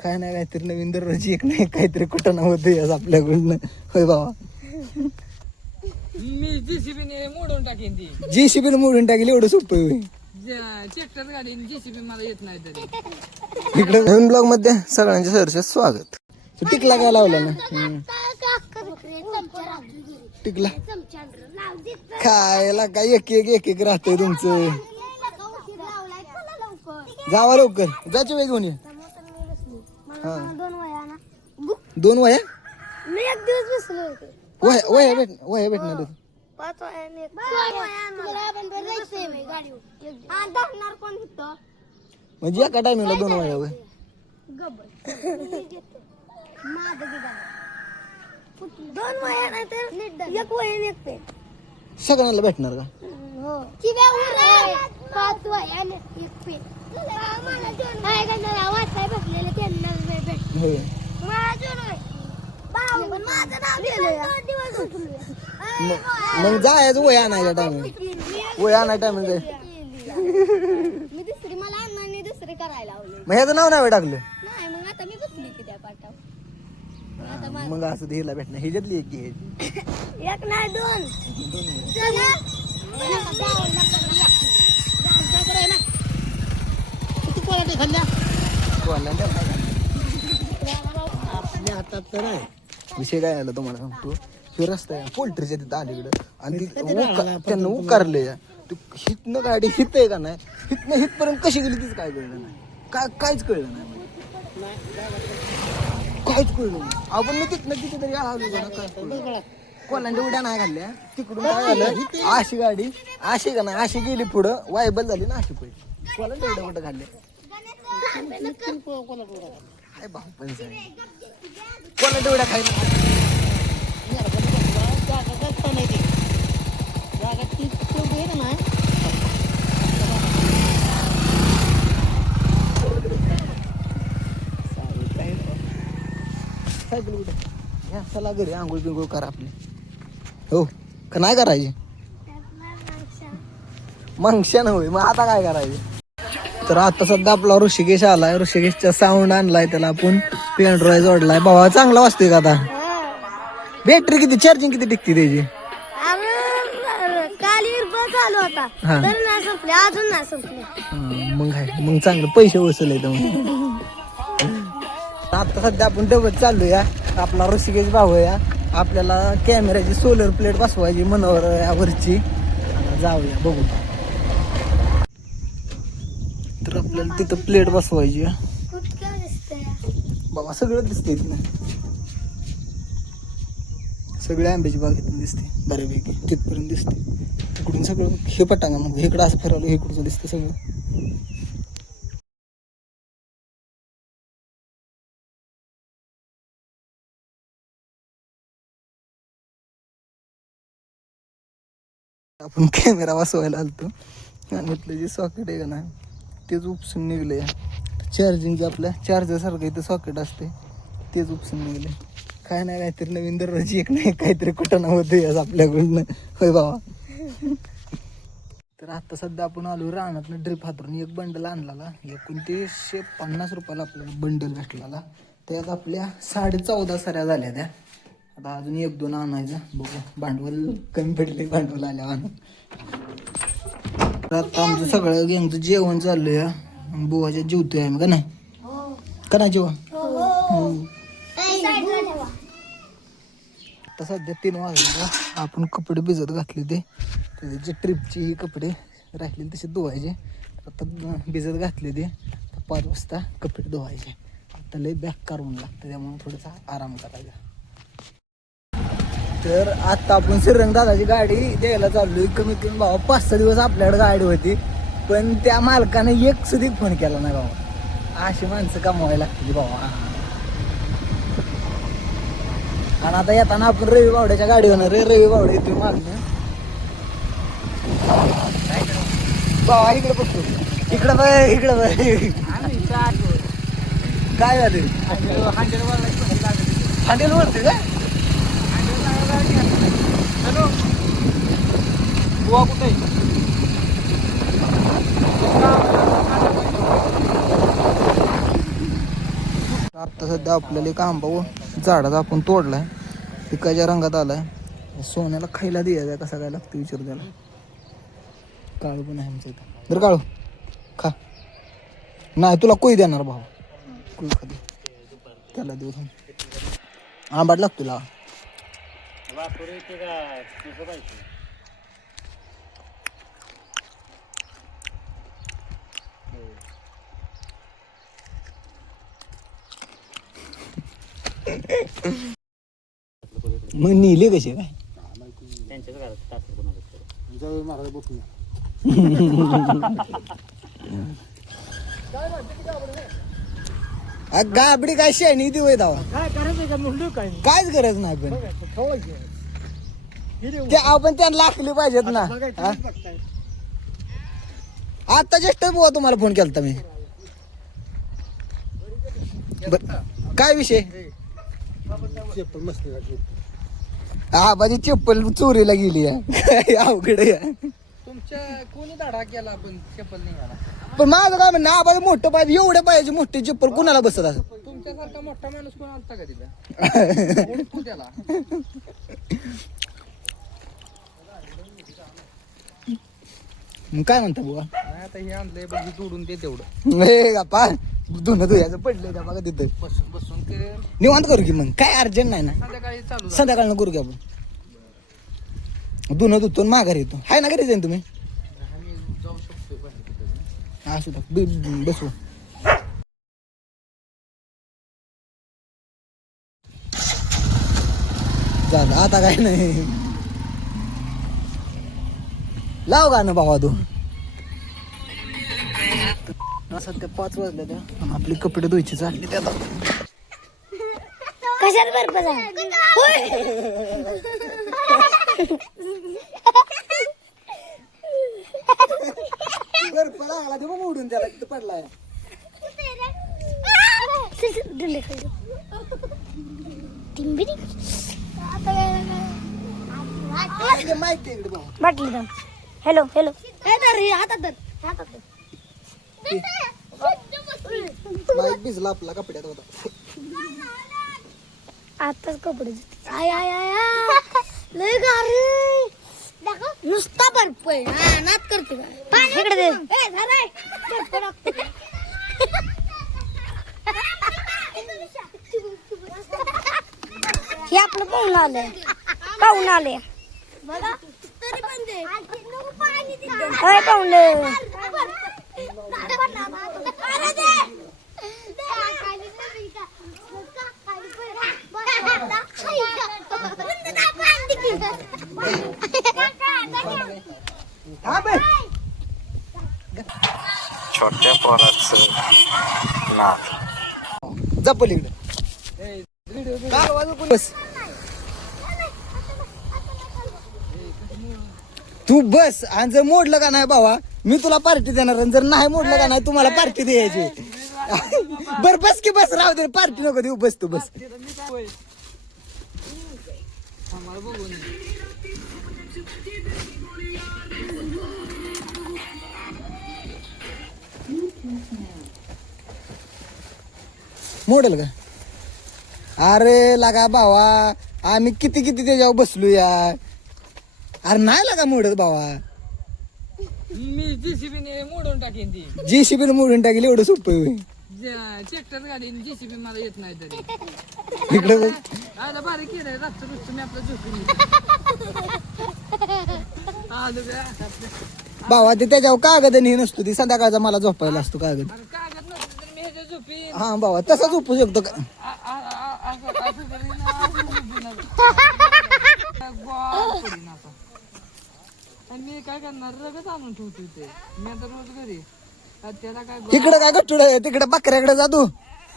काय नाही काहीतरी नवीन दररोज एक नाही काहीतरी कुठं नव्हतं आपल्याकडून. होय बाबा, मी जेसीबीने मोडून टाकेन ती. JCB मोडून टाकली एवढं सोपं होय. ट्रॅक्टर गाडी जेसीबी मला येत नाही तरी. इकडे नवीन ब्लॉग मध्ये सगळ्यांचे सहर्ष स्वागत. टिकला काय लावला ना टिकला खायला काय एक एक राहतंय तुमचं. जावा लवकर, जायची वेळ घेऊन ये. हा 2 वया मी एक दिवस बसलो होतो. वया भेटणार होती. 5 वयाने दाखणार कोण होतं म्हणजे एका टायमिंगला 2 वया होय. माझं 2 वया नाही तर 1 वयाने एक पेन. सगळ्यांना भेटणार का? हो 5 वयाने एक पेन. काय करणार वाचाय बसलेले त्यांना भेट. होय. मग जायचं वय आणायच्या टायमिंग, वय आणायच्या टायमिंग जाय. मी दुसरी मला अण्णांनी दुसरी करायला लावली. मग ह्याचं नाव नाही टाकलं. नाही मग आता मी बसली की त्या पाठावर. मग असं हिला भेटणार ह्याच्यातली एक घे. एक नाही 2. विषय काय आला तुम्हाला सांगतो. हे रस्ता आहे पोल्ट्रीच्या तिथं अलीकडं आणि त्यांना उकारले. हितनं गाडी हित आहे का नाही, हितनं हितपर्यंत कशी गेली तीच काय कळलं नाही. काहीच कळलं नाही, काहीच कळलं नाही. आपण मी तिथनं कितीतरी आलो ना काय कोणाच्या उड्या नाही घालल्या. तिकडून काय झालं, अशी गाडी अशी का नाही अशी गेली पुढं वायबल झाली ना अशी पडली. कोणाच्या उड्या कुठं घालल्या काय भाऊ पण कोणाच्या उड्या खायला सायकल कुठे या चला घरी आंघोळ बिंघोळ करा आपली. हो का नाही करायची मागशा होय. मग आता काय करायचं. तर आता सध्या आपला ऋषिकेश आलाय. ऋषिकेशचा साऊंड आणलाय त्याला आपण पेन ड्राईव्ह जोडलाय. बाबा चांगला वाजतोय का आता. बॅटरी किती चार्जिंग किती टिकते त्याची. काल बस आलो होता हा. तर नाही संपले अजून नाही संपले. मग काय मग चांगलं पैसे वसूल आहे मग. आता सध्या आपण डबल चाललोया. आपला ऋषिकेश भाऊ या आपल्याला कॅमेऱ्याची सोलर प्लेट बसवायची मनोहर यावरची. जाऊया बघू. तर आपल्याला तिथं प्लेट बसवायची कुठं दिसतंय बाबा. सगळं दिसतंय तिथं, सगळ्या आंब्याची बाग इथून दिसते बऱ्यापैकी तिथपर्यंत दिसते. इकडून सगळं हे पटांगा मग इकडं असं फिरवलं इकडचं दिसतं सगळं. आपण कॅमेरा बसवायला आलतो आणि इथलं जे सॉकेट आहे का ना तेच उपसून निघले. चार्जिंगचं आपल्या चार्जरसारखं इथं सॉकेट असते तेच उपसून निघले. काय नाही काहीतरी नवीन दररोज एक नाही काहीतरी कुठं नव्हतं आपल्याकडून. होय बाबा. तर आता सध्या आपण आलो रानातनं ड्रिप हातरून एक बंडल आणलेला 2950 रुपयाला आपल्याला बंडल भेटलेला. त्यात आपल्या 14.5 सऱ्या झाल्या त्या. आता अजून 1-2 आणायचं बघू. भांडवल कमी पडले भांडवल आल्यावर. आता आमचं सगळं गँगचं जेवण चाललंय या. बुवाच्या जेवतोय आम्ही का नाही का नाही जेवण. आता सध्या 3 वाजले. आपण कपडे भिजत घातले ते जे ट्रिपची कपडे राहिले तसे धुवायचे. आता भिजत घातले ते 5 वाजता कपडे धुवायचे. आता लय बॅक करून लागतं त्यामुळे थोडासा आराम करायचा. तर आता आपण श्रीरंग दादाची गाडी द्यायला चाललोय. कमीत कमी बाबा 5-6 दिवस आपल्याकडे गाडी होती पण त्या मालकाने एक सुधी फोन केला नाही बाबा. अशी माणसं कमवायला लागते बाबा. आणि आता येताना आपण रवी बावड्याच्या गाडी होणार रे. रवी बावडा येतोय मागणं. बाबा इकडे बघतो इकडं बघ इकडं बघ. काय झालं हँडल वरते का. हॅलो बुवा कुठे आता सध्या आपल्याला एक आंबा झाडाचा आपण तोडलाय, पिकाच्या रंगात आलाय. सोन्याला खायला द्यायचा कसा काय लागतो विचार त्याला. काळू पण आहे आमच्या इथं. बरं काळू खा. नाही तुला कोई देणार भाऊ, कोई खाली त्याला देऊ. आंबाट लागतो तुला. मग नेले कसे काय गाबडी काय शेणी ती वय दावा कायच गरज नाही. पण ते आपण त्यांना लागली पाहिजेत ना. आता जस्ट बुवा तुम्हाला फोन केलता मी. काय विषय. हा माझी चप्पल चोरीला गेली आहे. अवघड आहे. तुमच्या कोणी धडा केला आपण चप्पल निघाला. पण माझं काय म्हणणं आबाज मोठं पाहिजे, एवढे पाहिजे मोठे चप्पल कुणाला बसत असं. तुमच्यासारखा मोठा माणूस कोण आलता का तिथं ओळखू त्याला. मग काय म्हणता बुवा. नाही आता हे आणलंय बघ हे तोडून दे तेवढं. हे गप्पा धुणं धुयाचं पडलंय का बघा तिथं. बसून बसून ते निवांत करू की मग काय अर्जंट नाही ना. संध्याकाळी चालू झालं. संध्याकाळनं करू की आपण. धुणं धुतो आणि माघारी येतो. हाय ना घरी जाईन तुम्ही. आम्ही जाऊ शकतो पण असू द्या बसू. झालं आता काय नाही. लाव गाणं भावा तू. सध्या 5 वाजले त्या आपली कपडे धुयची चालली ते आता. कशाला बर्फ बर्फ लागला ते मग उडून त्याला तिथं पडलाय. माहिती इकडे भाऊ. बाटली दम. हॅलो हॅलो हातात माईक भिजला आपला कपड्यात होता. आताच कपडे आय आय आय लय गारी नुसता बर्फ आहे. नात करते इकडे दे. हे आपलं पाहुणं आलंय. पाहुणं आले होय पाहुणे. छोट्या पोराचं नाद. जपल इकडे बस. तू बस. आणि जर मोडलं का नाही बाबा मी तुला पार्टी देणार. आणि जर नाही मोडलं का नाही तुम्हाला पार्टी द्यायची. बर बस की बस. राहू दे पार्टी नको देऊ. बस तू बस. आम्हाला बघून मोडेल का. अरे लागा भावा आम्ही किती किती त्याच्यावर बसलो या. अरे नाही लागा मोडत भावा. मी जेसीबीने मोडून टाकेन ती. JCB मोडून टाकेल एवढं सोपं आहे. ट्रॅक्टर गाडी जेसीबी मला येत नाही तरी. इकडे बघ. आता बारीक केलंय रात्र रोजचं मी आपलं झोपून आलो बे. भावा ते त्याच्यावर कागद नाही नसतो. ती संध्याकाळचा मला झोपायला असतो कागद. अरे कागद नसतं तर मी ह्याच्या झोपीन. हा भावा तसा झोपू शकतो का. असं करीन, असं झोपीन आता. गोड पडीन आता. आणि मी काय करणार रगत आणून ठेवतो ते. मी आता रोज घरी त्याला काय इकडे काय गट्टूड आहे तिकडे बकऱ्याकडे जा तू.